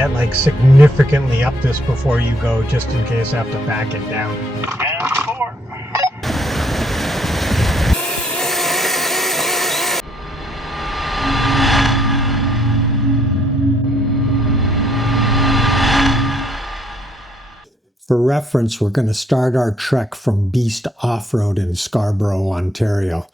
get like significantly up this before you go, just in case I have to back it down. And 4. For reference, we're going to start our trek from Beast Off-Road in Scarborough, Ontario.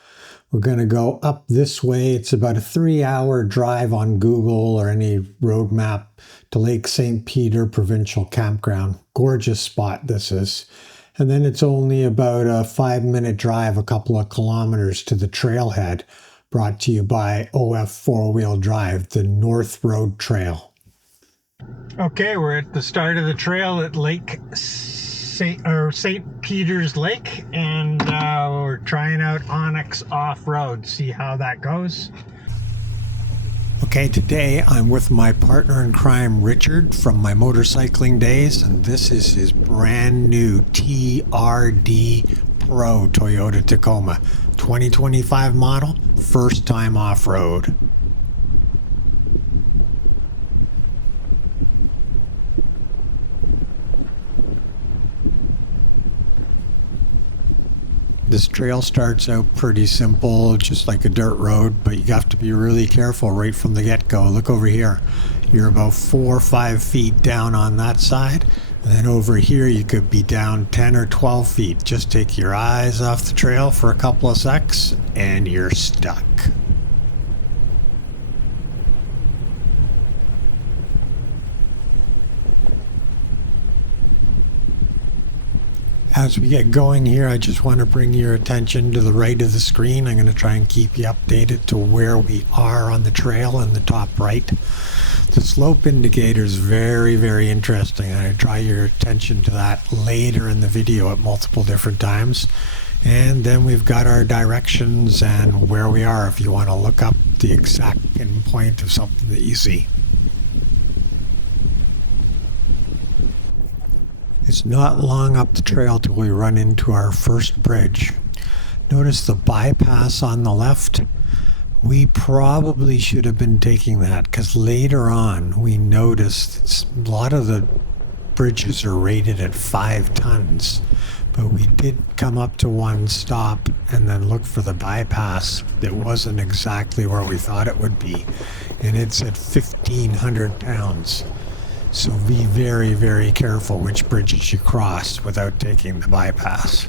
We're going to go up this way. It's about a 3-hour drive on Google or any road map to Lake St. Peter Provincial Campground. Gorgeous spot this is. And then it's only about a 5-minute drive, a couple of kilometers to the trailhead, brought to you by OF4WD, the North Road Trail. Okay, we're at the start of the trail at Lake St. Peter's Lake, and we're trying out Onyx Off-Road, see how that goes. Okay, today I'm with my partner in crime, Richard, from my motorcycling days, and this is his brand new TRD Pro Toyota Tacoma, 2025 model, first time off-road. This trail starts out pretty simple, just like a dirt road, but you have to be really careful right from the get-go. Look over here. You're about 4 or 5 feet down on that side, and then over here you could be down 10 or 12 feet. Just take your eyes off the trail for a couple of secs, and you're stuck. As we get going here, I just want to bring your attention to the right of the screen. I'm going to try and keep you updated to where we are on the trail in the top right. The slope indicator is very, very interesting. I draw your attention to that later in the video at multiple different times. And then we've got our directions and where we are if you want to look up the exact pinpoint of something that you see. It's not long up the trail till we run into our first bridge. Notice the bypass on the left. We probably should have been taking that because later on we noticed a lot of the bridges are rated at 5 tons. But we did come up to one stop and then look for the bypass. It wasn't exactly where we thought it would be. And it's at 1,500 pounds. So be very, very careful which bridges you cross without taking the bypass.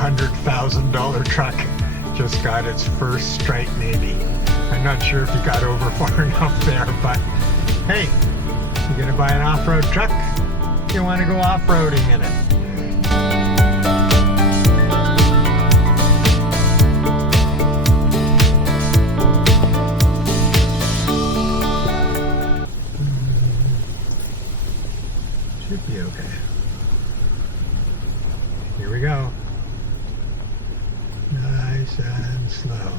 $100,000 truck just got its first stripe maybe. I'm not sure if you got over far enough there, but hey, you're gonna buy an off-road truck, you want to go off-roading in it. Should be okay. Here we go. Nice and slow.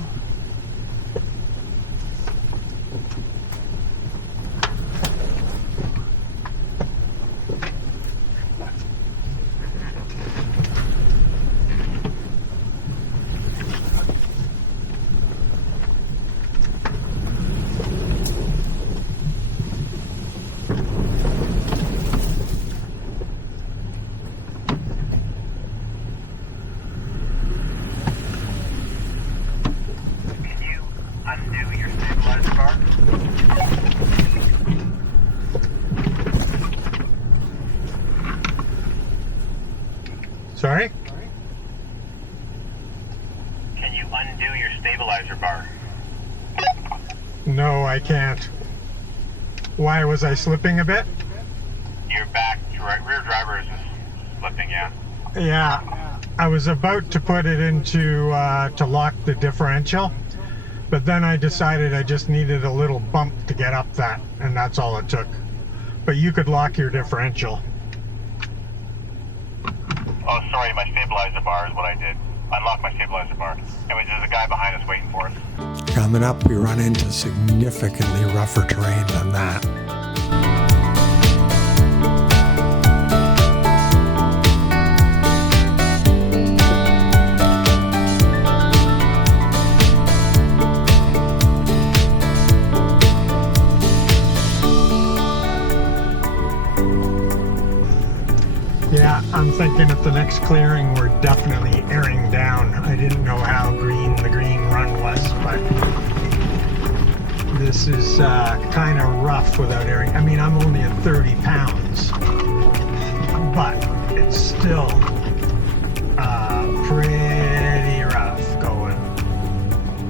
Sorry? Can you undo your stabilizer bar? No, I can't. Why, was I slipping a bit? Your rear driver is just slipping, yeah. Yeah, I was about to put it into to lock the differential, but then I decided I just needed a little bump to get up that, and that's all it took. But you could lock your differential. Oh, sorry, my stabilizer bar is what I did. Unlock my stabilizer bar. Anyways, there's a guy behind us waiting for us. Coming up, we run into significantly rougher terrain than that. Yeah, I'm thinking at the next clearing we're definitely airing down. I didn't know how green the green run was, but this is kind of rough without airing. I mean, I'm only at 30 pounds, but it's still pretty rough going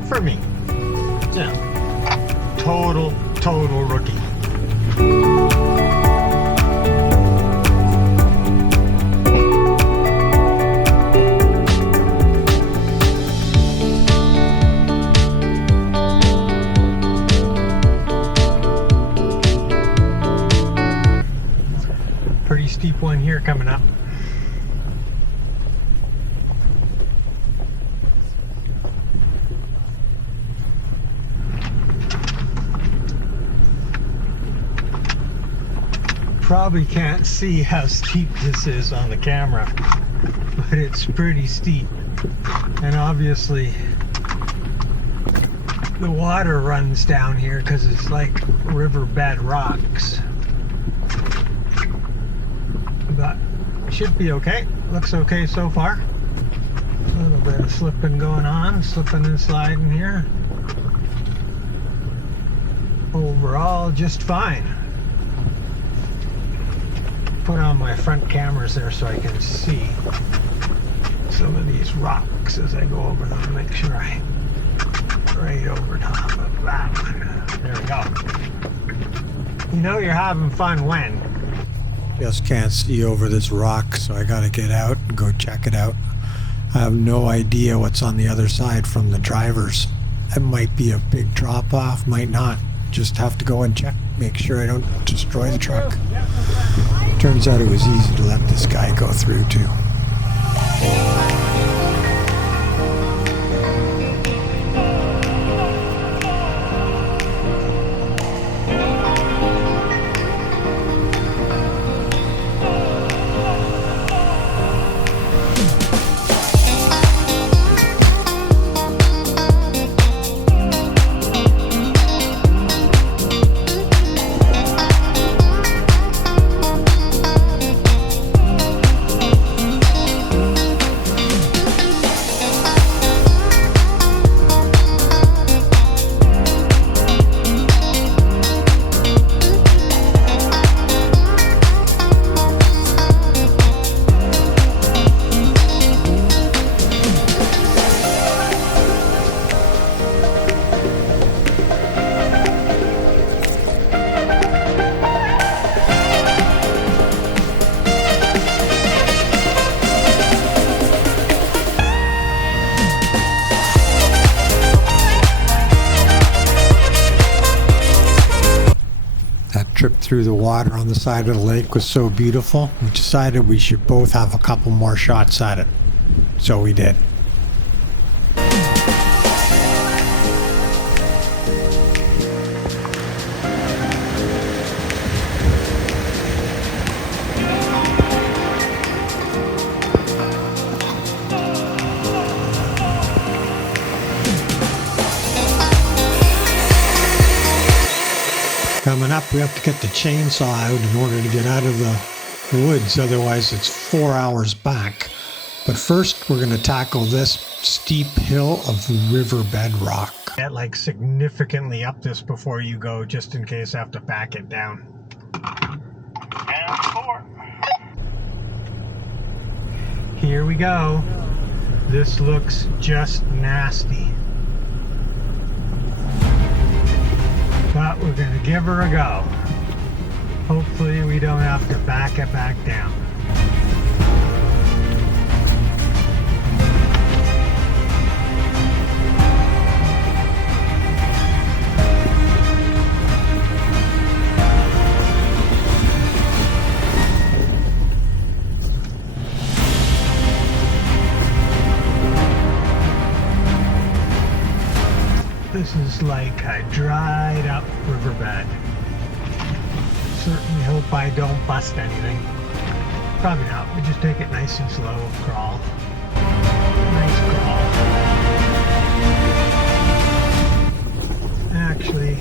for me. Yeah, total rookie. Pretty steep one here coming up. Probably can't see how steep this is on the camera, but it's pretty steep. And obviously the water runs down here because it's like riverbed rocks. But should be okay. Looks okay so far. A little bit of slipping going on, slipping and sliding here. Overall, just fine. Put on my front cameras there so I can see some of these rocks as I go over them. Make sure I right over top of that one. There we go. You know you're having fun when? Just can't see over this rock, so I gotta get out and go check it out. I have no idea what's on the other side from the drivers. It might be a big drop off, might not. Just have to go and check, make sure I don't destroy the truck. Turns out it was easy to let this guy go through too. Trip through the water on the side of the lake was so beautiful, we decided we should both have a couple more shots at it. So we did. Coming up, we have to get the chainsaw out in order to get out of the woods, otherwise it's 4 hours back. But first, we're going to tackle this steep hill of riverbed rock. Get like significantly up this before you go, just in case I have to back it down. And 4. Here we go. This looks just nasty. But we're going to give her a go. Hopefully we don't have to back it back down. This is like a dried up riverbed. Certainly hope I don't bust anything. Probably not. We just take it nice and slow. Crawl. Nice crawl. Actually,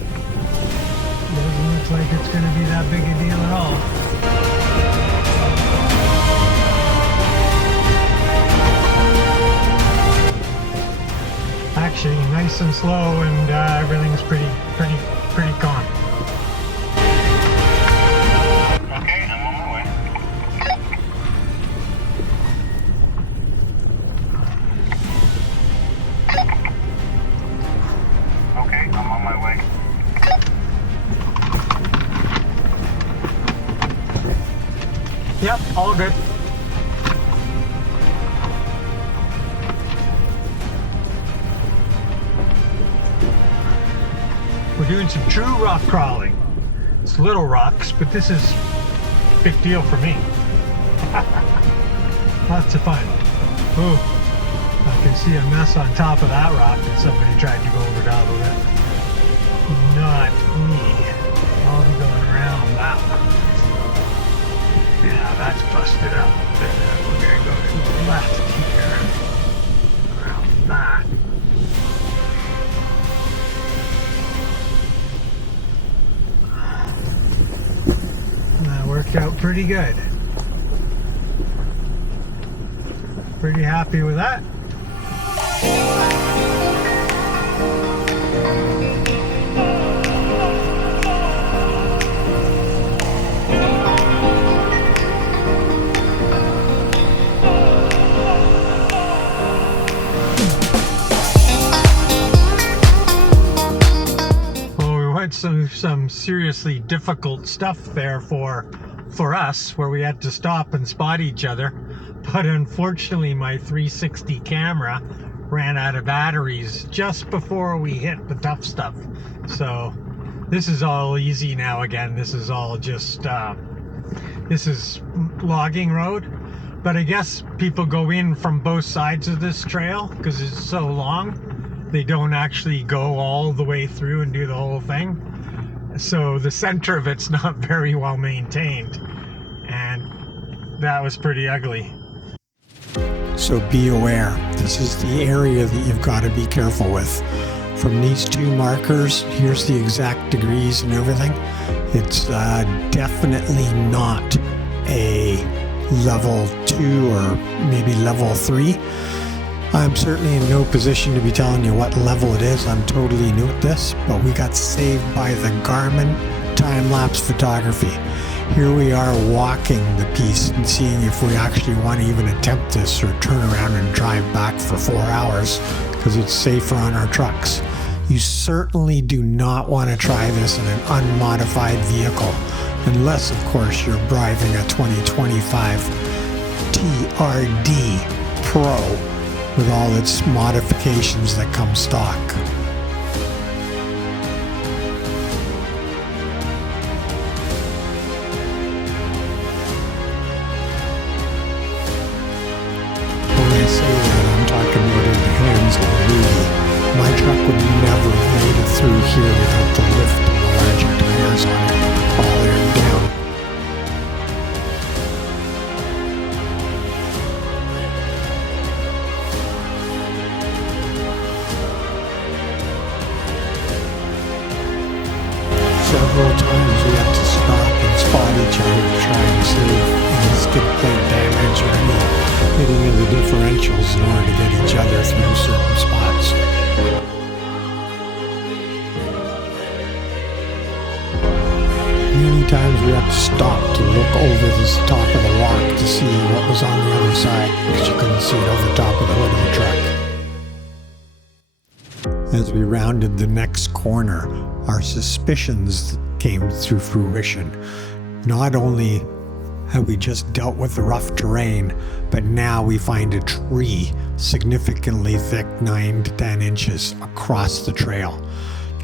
doesn't look like it's going to be that big a deal at all. Actually, nice and slow, and everything's pretty calm. Okay, I'm on my way. Okay, I'm on my way. Yep, all good. We're doing some true rock crawling. It's little rocks, but this is a big deal for me. Lots of fun. Ooh, I can see a mess on top of that rock that somebody tried to go over top of it. Not me. I'll be going around that one. Yeah, that's busted up. We're gonna go to the left here. Around that. That worked out pretty good. Pretty happy with that. Some seriously difficult stuff there for us, where we had to stop and spot each other, but unfortunately my 360 camera ran out of batteries just before we hit the tough stuff. So this is all easy now again. This is all just this is logging road, but I guess people go in from both sides of this trail because it's so long. They don't actually go all the way through and do the whole thing. So the center of it's not very well maintained, and that was pretty ugly. So be aware, this is the area that you've got to be careful with. From these two markers, here's the exact degrees and everything. It's definitely not a level 2 or maybe level 3. I'm certainly in no position to be telling you what level it is. I'm totally new at this, but we got saved by the Garmin time-lapse photography. Here we are walking the piece and seeing if we actually want to even attempt this or turn around and drive back for 4 hours because it's safer on our trucks. You certainly do not want to try this in an unmodified vehicle, unless of course you're driving a 2025 TRD Pro with all its modifications that come stock. Alright, say that, I'm talking about in the hands of Rudy. My truck would never have made it through here without the lift and the larger tires on it, all aired down. Several times we had to stop and spot each other to try and see any skid plate damage or any hitting of the differentials in order to get each other through certain spots. Many times we had to stop to look over the top of the rock to see what was on the other side because you couldn't see it over top of the hood of the truck. As we rounded the next corner, our suspicions came to fruition. Not only had we just dealt with the rough terrain, but now we find a tree significantly thick, 9 to 10 inches across the trail.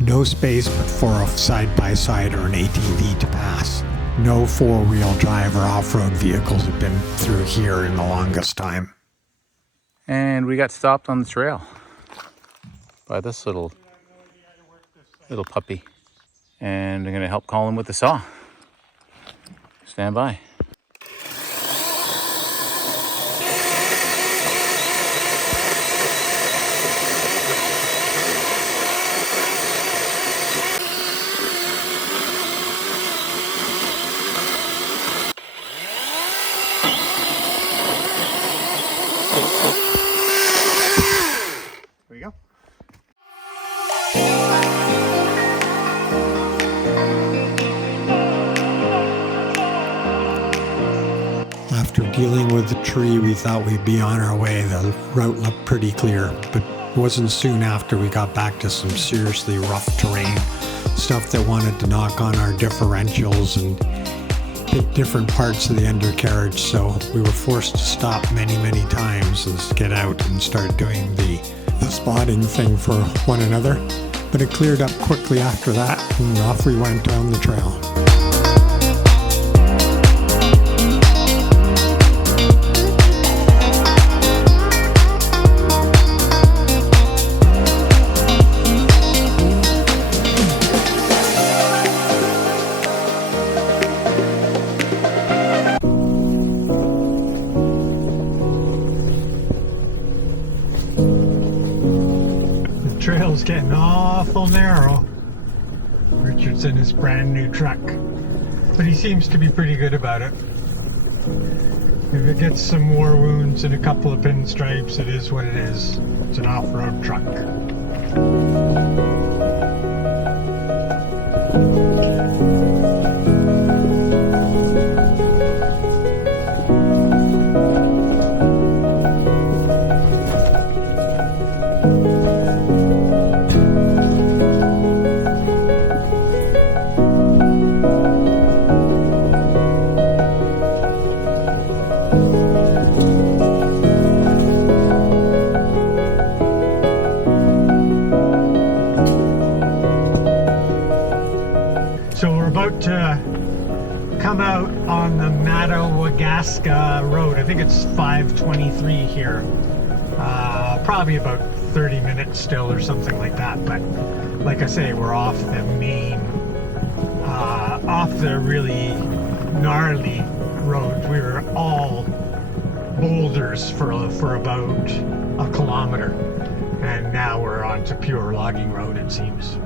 No space but for a side-by-side or an ATV to pass. No four-wheel drive or off-road vehicles have been through here in the longest time. And we got stopped on the trail by this little puppy. And I'm gonna help Colin with the saw. Stand by. There you go. After dealing with the tree, we thought we'd be on our way. The route looked pretty clear, but it wasn't soon after we got back to some seriously rough terrain. Stuff that wanted to knock on our differentials and hit different parts of the undercarriage, so we were forced to stop many, many times and get out and start doing the spotting thing for one another. But it cleared up quickly after that, and off we went down the trail. Trail's getting awful narrow. Richard's in his brand new truck, but he seems to be pretty good about it. If it gets some more wounds and a couple of pinstripes, it is what it is. It's an off-road truck. So we're about to come out on the Madawaska road. I think it's 523 here. Probably about 30 minutes still or something like that. But like I say, we're off the main, off the really gnarly road. We were all boulders for about a kilometer. And now we're onto pure logging road, it seems.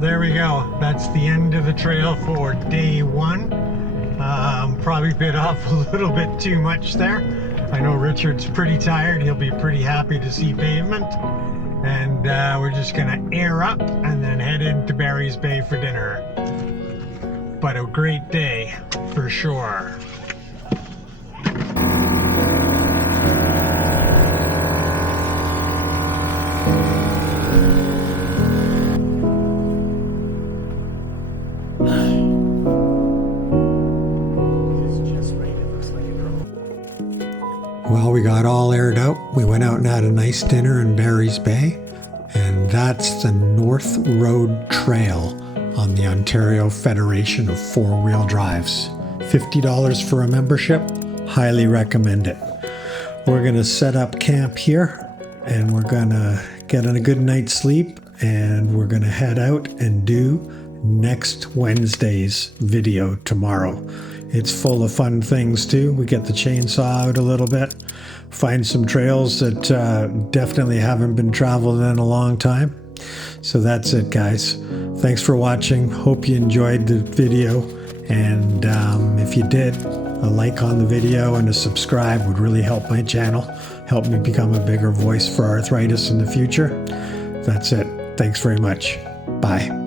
There we go. That's the end of the trail for day one. Probably bit off a little bit too much there. I know Richard's pretty tired. He'll be pretty happy to see pavement. And we're just gonna air up and then head into Barry's Bay for dinner. But a great day for sure. nice dinner in Barry's Bay. And that's the North Road Trail on the Ontario Federation of Four-Wheel Drives. $50 for a membership. Highly recommend it. We're going to set up camp here and we're going to get a good night's sleep, and we're going to head out and do next Wednesday's video tomorrow. It's full of fun things too. We get the chainsaw out a little bit, find some trails that definitely haven't been traveled in a long time. So that's it, guys. Thanks for watching. Hope you enjoyed the video, and if you did, a like on the video and a subscribe would really help my channel, help me become a bigger voice for arthritis in the future. That's it. Thanks very much. Bye.